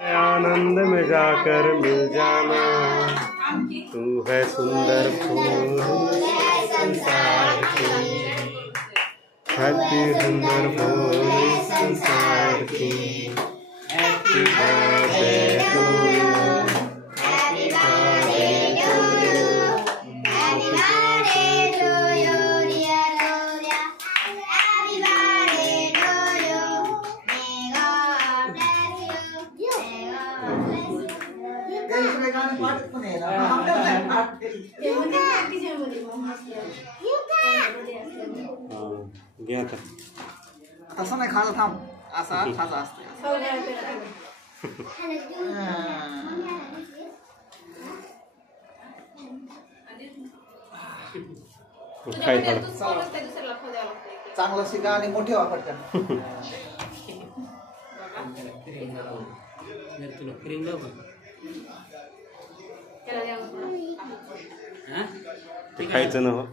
आनंद में जाकर मिल जाना, तू है सुंदर फूल संसार की, हैप्पी सुंदर फूल संसार की। Happy birthday to you, happy birthday to you, happy birthday to you, dear रोलिया, happy birthday to you, may God bless you, may God bless you. तसं नाही खायला, थांब, असा खायचा असते। चांगलं शिका आणि मोठे वापर कर। खायचं ना हो।